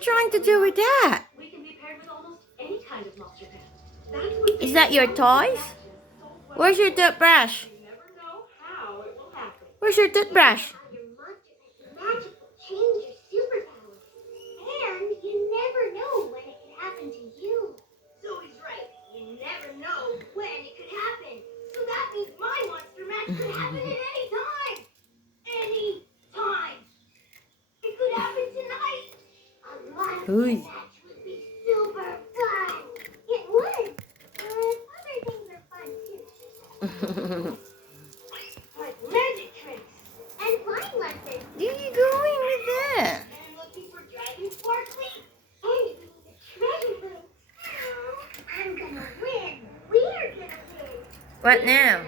trying to do with that? We can be paired with almost any kind of monster fan. That's what Is that your toys? Where's your toothbrush? you never know how it will happen. Where's your toothbrush? Magic will change your superpowers. And you never know when it could happen to you. Zoe's right. You never know when it could happen. So that means my monster match could happen at any time. Any time. It could happen tonight. A monster Ooh. match would be super fun. It would. But other things are fun too. Like magic tricks. And flying lessons. Where are you going with that? And looking for dragon sparkly. And eating the treasure room. Oh, I'm gonna win. We're gonna win. What now?